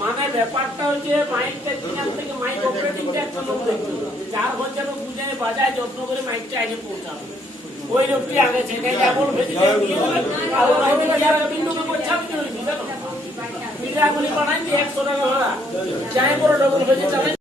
মানে ব্যাপারটা হচ্ছে মাইকটা কিনার থেকে মাইক অপারেটিংটা একটা লোক দেখতে হবে, যার ঘর যেন বুঝে বাজায় যত্ন করে মাইকটা আগে পৌঁছাবে। ওই লোকটি আগে সেটাই যেমন বিন্দুকে পৌঁছাবে মিডিয়াগুলি বানাই দিয়ে 100 টাকা ভাড়া যাই বড় ডবল ভেজে চালাই।